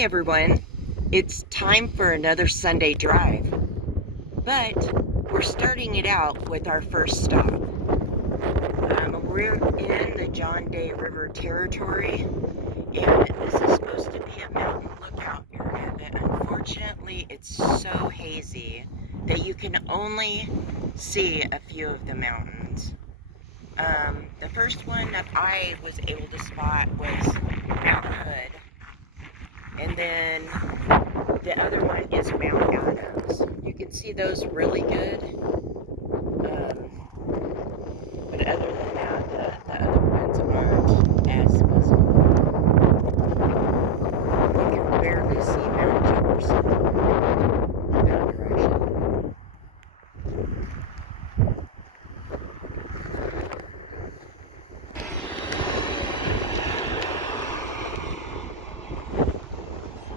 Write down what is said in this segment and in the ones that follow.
Hi everyone, it's time for another Sunday drive, but we're starting it out with our first stop. We're in the John Day River territory, and this is supposed to be a mountain lookout area, but unfortunately it's so hazy that you can only see a few of the mountains. The first one that I was able to spot was Mount Hood, and then the other one is Mount Adams. You can see those really good, but other than that, the other ones aren't as visible. You can barely see Mount Jefferson that direction.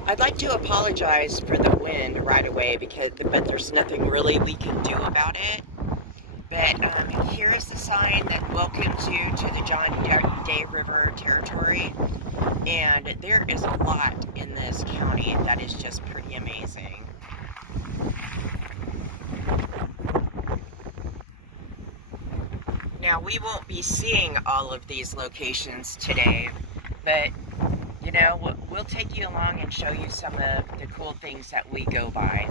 I'd like to apologize for the wind right away, but there's nothing really we can do about it. But here is the sign that welcomes you to the John Day River territory, and there is a lot in this county that is just pretty amazing. Now, we won't be seeing all of these locations today, but you know, we'll take you along and show you some of the cool things that we go by.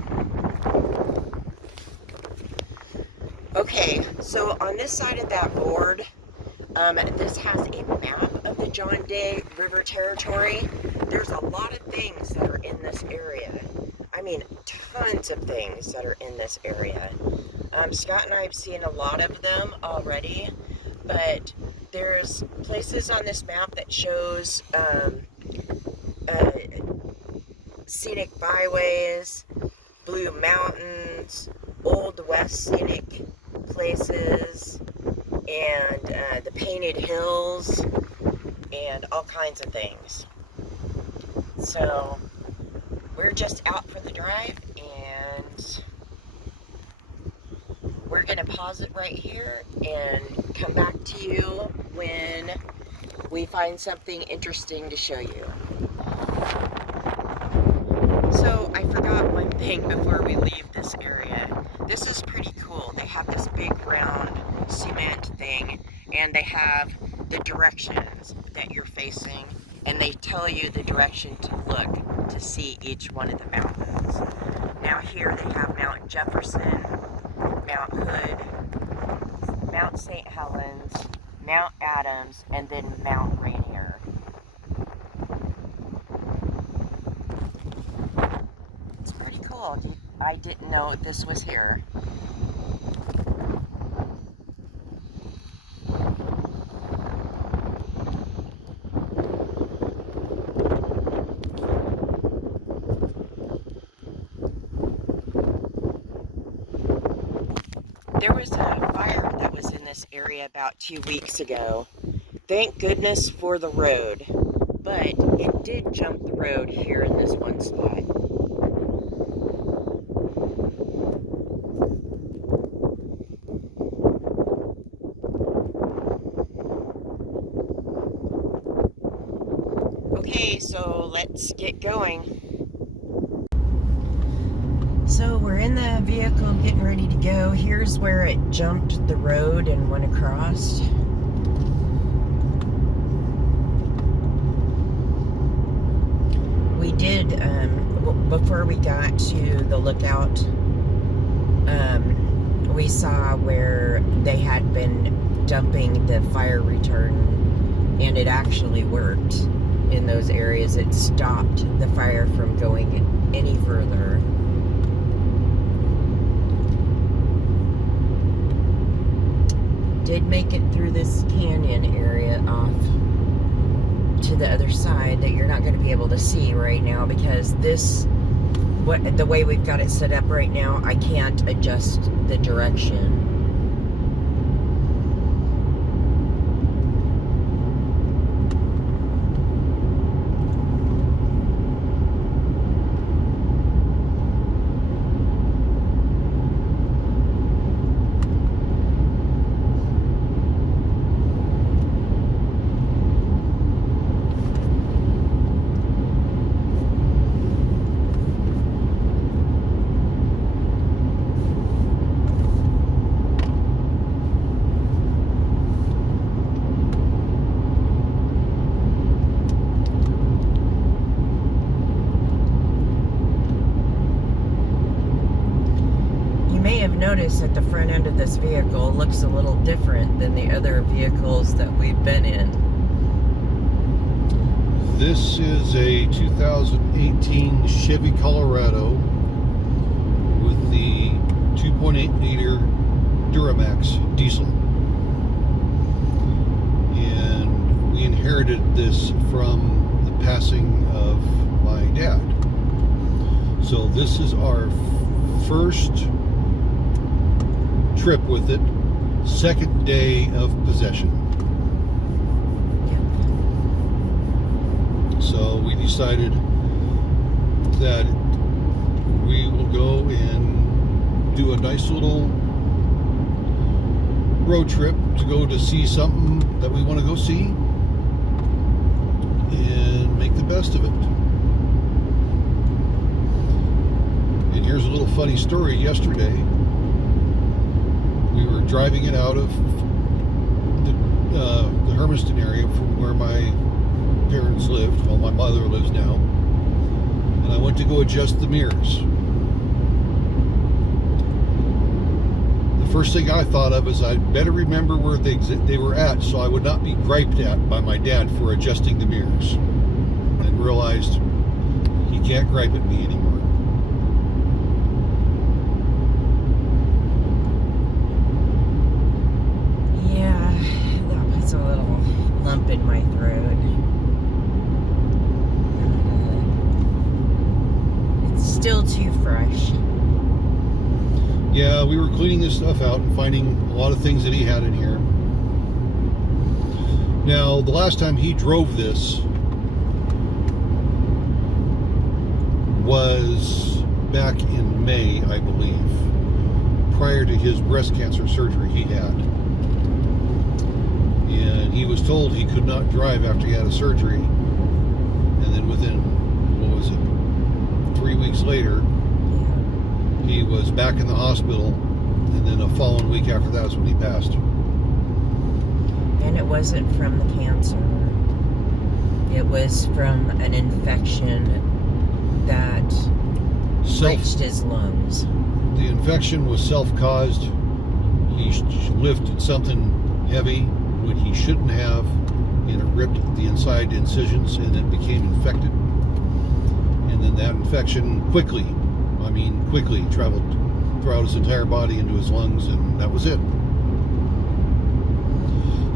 Okay, so on this side of that board, this has a map of the John Day River territory. There's a lot of things that are in this area. I mean, tons of things that are in this area. Scott and I have seen a lot of them already, but there's places on this map that shows scenic byways, blue mountains, old west scenic places, and the painted hills, and all kinds of things. So we're just out for the drive, and we're going to pause it right here and come back to you when we find something interesting to show you. So I forgot one thing before we leave this area. This is pretty cool. They have this big round cement thing, and they have the directions that you're facing, and they tell you the direction to look to see each one of the mountains. Now here they have Mount Jefferson, Mount Hood, Mount St. Helens, Mount Adams, and then Mount Rainier. It's pretty cool. I didn't know this was here. There was a fire that was in this area about 2 weeks ago. Thank goodness for the road, but it did jump the road here in this one spot. Okay, so let's get going. So we're in the vehicle getting ready to go. Here's where it jumped the road and went across. We did, before we got to the lookout, we saw where they had been dumping the fire retardant, and it actually worked in those areas. It stopped the fire from going any further. Did make it through this canyon area off to the other side that you're not going to be able to see right now, because the way we've got it set up right now, I can't adjust the direction. have noticed that the front end of this vehicle looks a little different than the other vehicles that we've been in. This is a 2018 Chevy Colorado with the 2.8 liter Duramax diesel. And we inherited this from the passing of my dad. So this is our first trip with it, second day of possession. So we decided that we will go and do a nice little road trip to go to see something that we want to go see and make the best of it. And here's a little funny story. Yesterday, we were driving it out of the Hermiston area from where my parents lived, well, my mother lives now, and I went to go adjust the mirrors. The first thing I thought of is I'd better remember where they were at so I would not be griped at by my dad for adjusting the mirrors, and realized he can't gripe at me anymore. Yeah, that puts a little lump in my throat. It's still too fresh. Yeah, we were cleaning this stuff out and finding a lot of things that he had in here. Now, the last time he drove this was back in May, I believe, prior to his breast cancer surgery he had. And he was told he could not drive after he had a surgery. And then within, 3 weeks later, he was back in the hospital, and then a following week after that is when he passed. And it wasn't from the cancer. It was from an infection that reached his lungs. The infection was self-caused. He lifted something heavy when he shouldn't have, and it ripped the inside incisions, and it became infected. And then that infection quickly traveled throughout his entire body into his lungs, and that was it.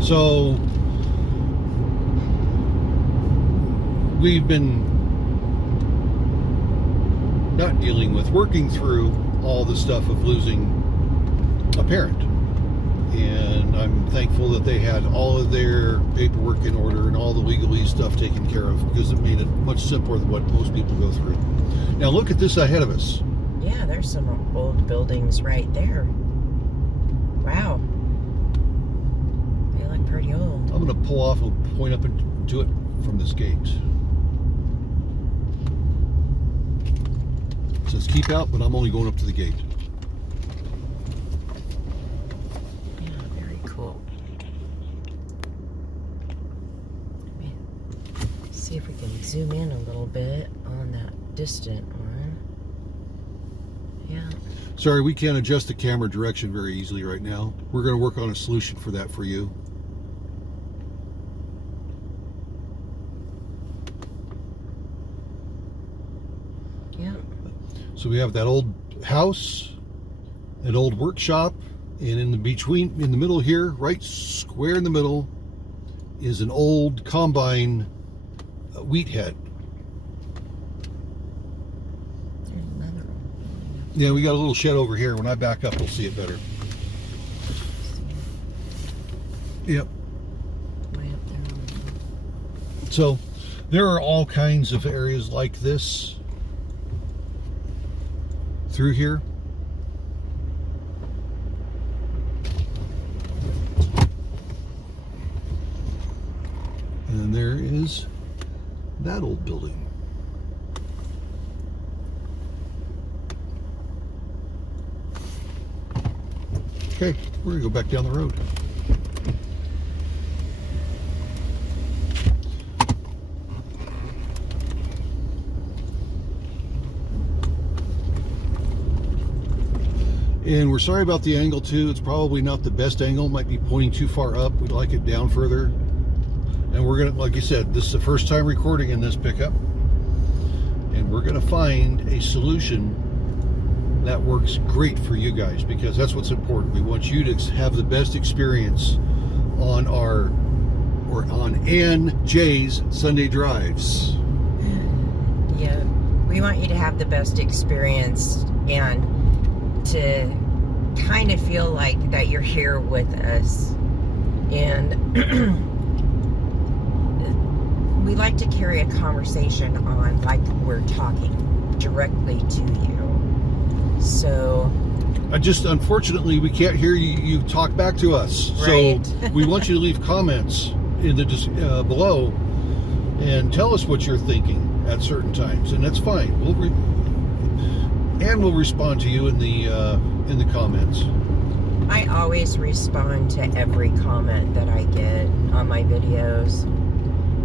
So we've been working through all the stuff of losing a parent. And I'm thankful that they had all of their paperwork in order and all the legalese stuff taken care of, because it made it much simpler than what most people go through. Now look at this ahead of us. Yeah, there's some old buildings right there. Wow. They look pretty old. I'm going to pull off and point up into it from this gate. It says keep out, but I'm only going up to the gate. Yeah, very cool. See if we can zoom in a little bit on that distant one. Yeah. Sorry, we can't adjust the camera direction very easily right now. We're going to work on a solution for that for you. Yeah. So we have that old house, an old workshop, and in the middle here, right square in the middle, is an old combine wheat head. Yeah, we got a little shed over here. When I back up, we'll see it better. Yep. Way up there. So there are all kinds of areas like this through here. And there is that old building. Okay, we're gonna go back down the road. And we're sorry about the angle too. It's probably not the best angle. Might be pointing too far up. We'd like it down further. And we're gonna, like you said, this is the first time recording in this pickup. And we're gonna find a solution that works great for you guys, because that's what's important. We want you to have the best experience on Ann J's Sunday drives. Yeah, we want you to have the best experience and to kind of feel like that you're here with us. And we like to carry a conversation on like we're talking directly to you. So Unfortunately, we can't hear you talk back to us. Right. So we want you to leave comments in the below and tell us what you're thinking at certain times, and that's fine. We'll respond to you in the comments. I always respond to every comment that I get on my videos,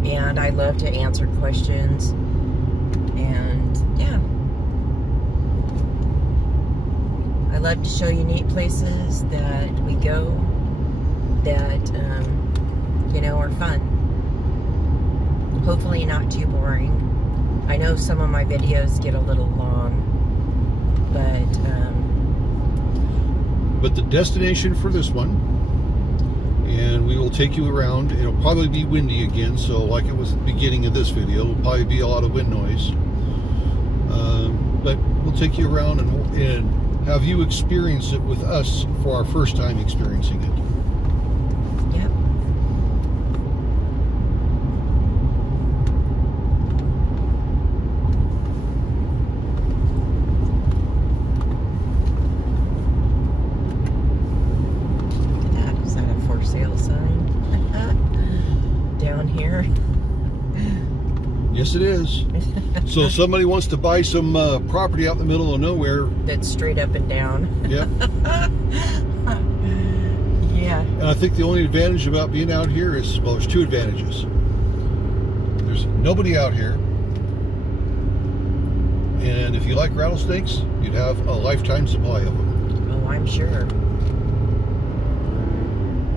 and I love to answer questions. And yeah, I love to show you neat places that we go that are fun. Hopefully not too boring. I know some of my videos get a little long, but the destination for this one, and we will take you around. It'll probably be windy again, so like it was at the beginning of this video, it'll probably be a lot of wind noise. But we'll take you around and have you experience it with us for our first time experiencing it. Yep. Is that a for sale sign down here? Yes, it is. So if somebody wants to buy some property out in the middle of nowhere. That's straight up and down. Yep. Yeah. And I think the only advantage about being out here is, well, there's two advantages. There's nobody out here. And if you like rattlesnakes, you'd have a lifetime supply of them. Oh, I'm sure.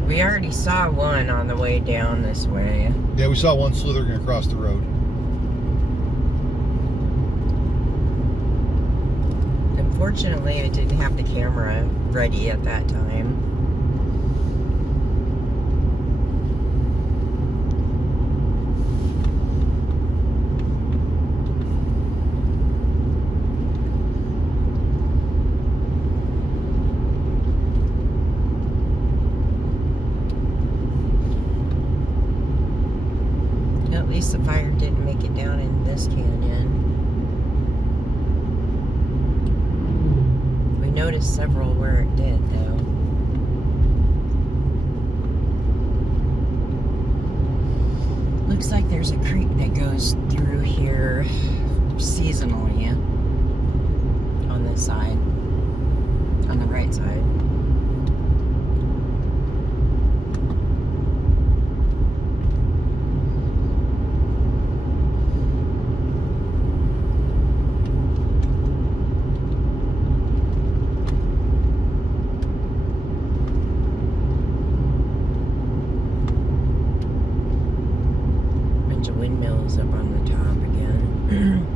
We already saw one on the way down this way. Yeah, we saw one slithering across the road. Unfortunately, I didn't have the camera ready at that time. At least the fire didn't make it down in this canyon. We noticed several where it did, though. Looks like there's a creek that goes through here seasonally on this side, on the right side. Windmills up on the top again.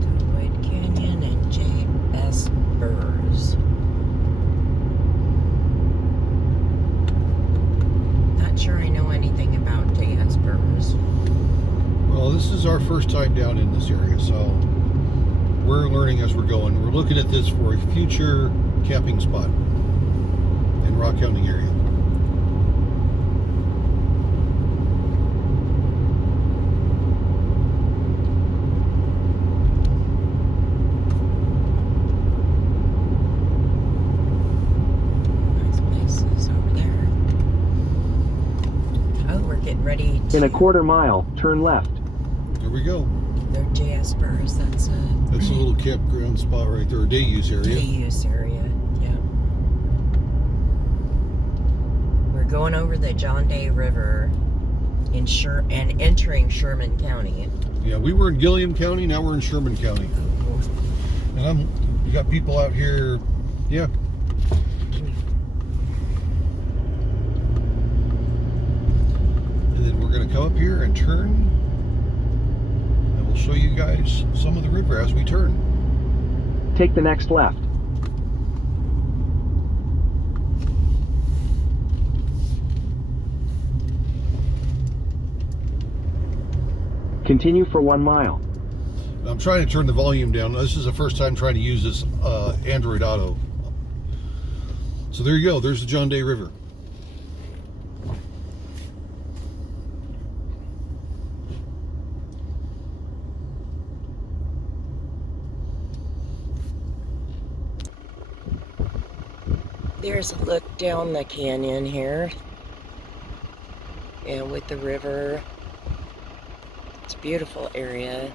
Cottonwood Canyon and J.S. Burrs. Sure I know anything about J.S. Burrs. Well, this is our first time down in this area, so we're learning as we're going. We're looking at this for a future camping spot in Rock County area. Ready to... In a quarter mile, turn left. There we go. They're J.S. Burrs. That's a little campground spot right there, a day use area. Day use area, yeah. We're going over the John Day River and entering Sherman County. Yeah, we were in Gilliam County, now we're in Sherman County. Oh. And we got people out here, yeah. And then we're gonna come up here and turn, and we'll show you guys some of the river as we turn. Take the next left. Continue for 1 mile. I'm trying to turn the volume down. This is the first time trying to use this Android Auto. So there you go. There's the John Day River. There's a look down the canyon here. And with the river. It's a beautiful area.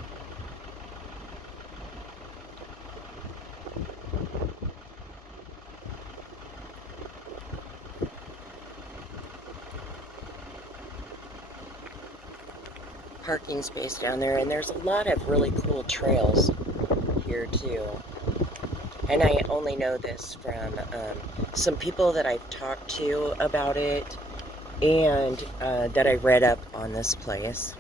Parking space down there, and there's a lot of really cool trails here too. And I only know this from some people that I've talked to about it, and that I read up on this place.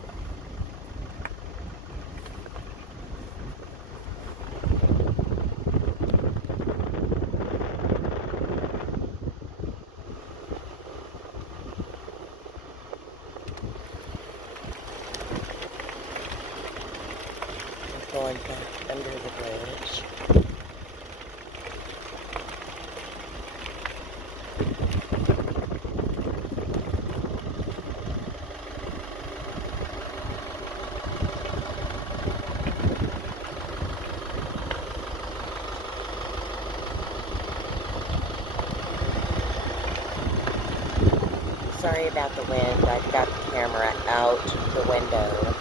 Going back under the bridge. Sorry about the wind. I've got the camera out the window.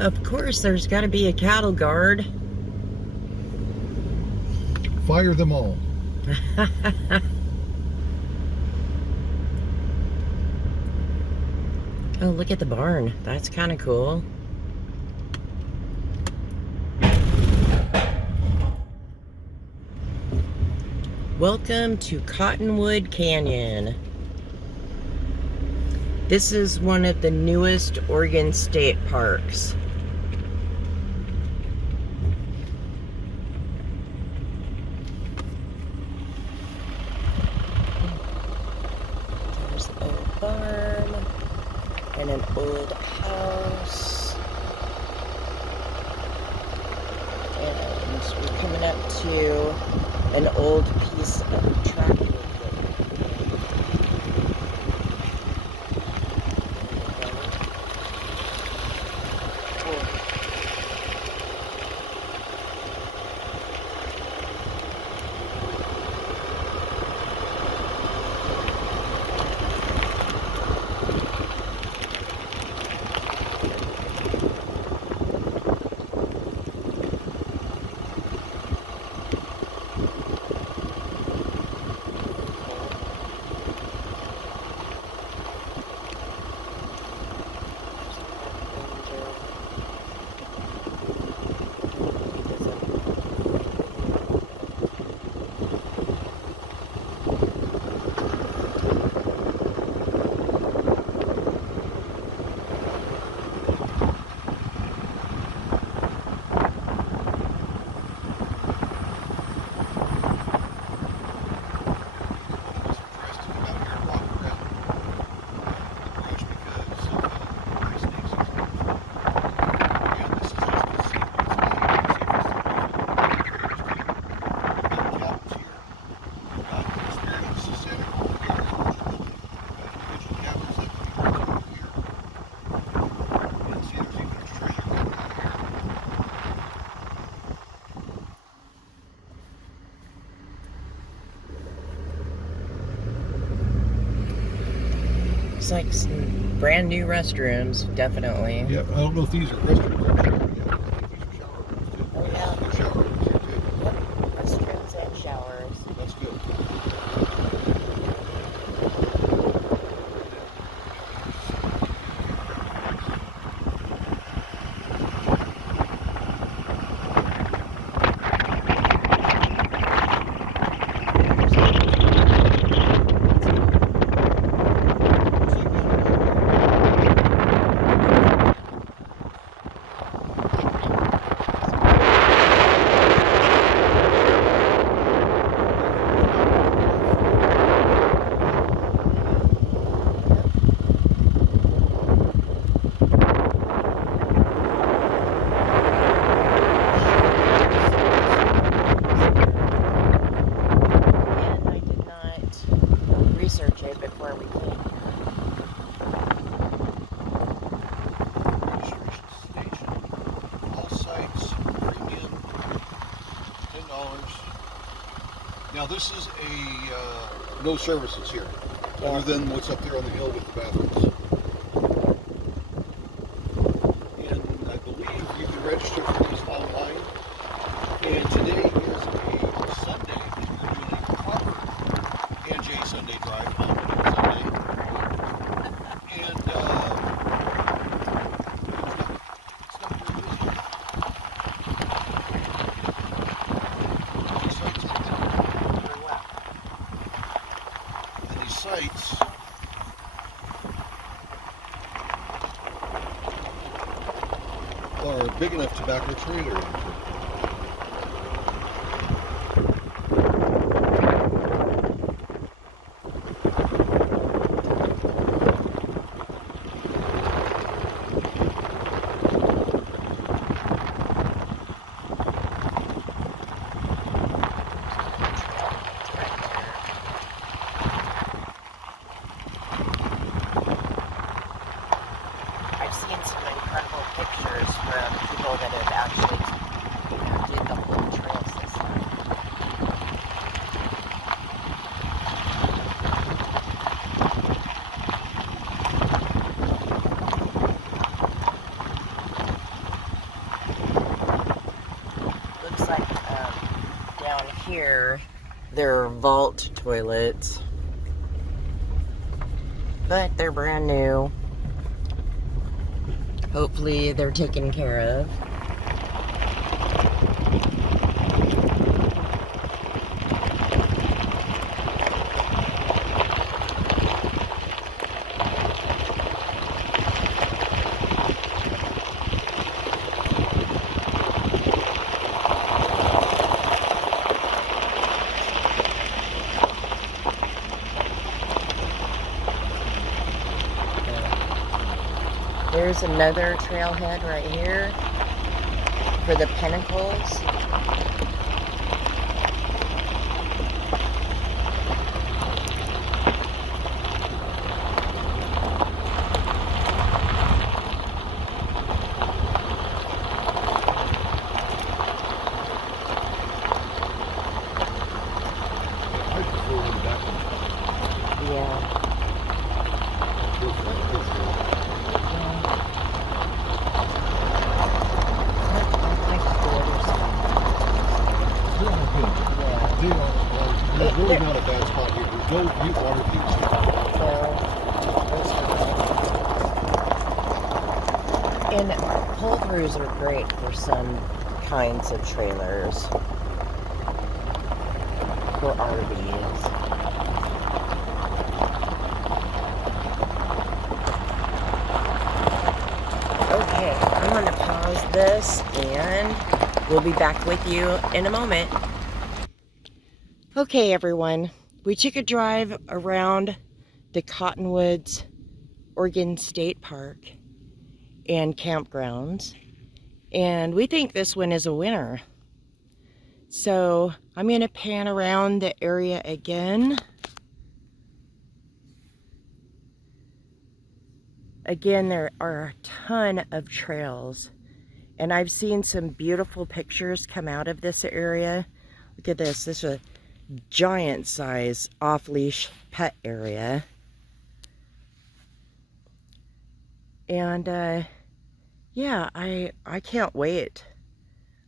Of course, there's got to be a cattle guard. Fire them all. Oh, look at the barn. That's kind of cool. Welcome to Cottonwood Canyon. This is one of the newest Oregon state parks. There's an old barn and an old house. And we're coming up to an old piece of tractor equipment. Looks like some brand new restrooms, definitely. Yeah, I don't know if these are restrooms. Oh yeah. They're shower rooms here too. Yep. Restrooms and showers. That's good. Research it before we came here. Registration station. All sites, premium, $10. Now this is a no services here, other than what's up there on the hill with the bathrooms. And I believe you can register for these online. And today is a Sunday. We're doing a proper NJ Sunday drive on Sunday. And it's not very busy. These sites and these sites are big enough to back a trailer into. I've seen some incredible pictures from people that have actually, did the whole trail system. Looks like down here, there are vault toilets, but they're brand new. Hopefully they're taken care of. There's another trailhead right here for the pinnacles. I prefer one back in Yeah. There's really not a bad spot here. There's no mute water views. And pull-throughs are great for some kinds of trailers. For RVs. Okay, I'm going to pause this and we'll be back with you in a moment. Okay, everyone, we took a drive around the Cottonwoods Oregon State Park and campgrounds, and we think this one is a winner. So I'm going to pan around the area again. Again, there are a ton of trails, and I've seen some beautiful pictures come out of this area. Look at this. This is a giant size off-leash pet area. And yeah, I can't wait.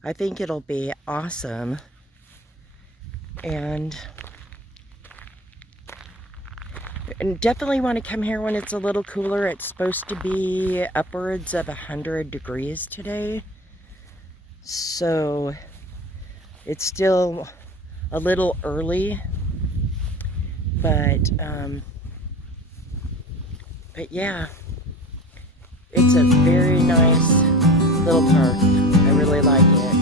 I think it'll be awesome. And definitely want to come here when it's a little cooler. It's supposed to be upwards of 100 degrees today. So it's still a little early, but yeah, it's a very nice little park. I really like it.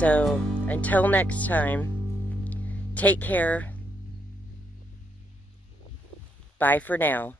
So until next time, take care. Bye for now.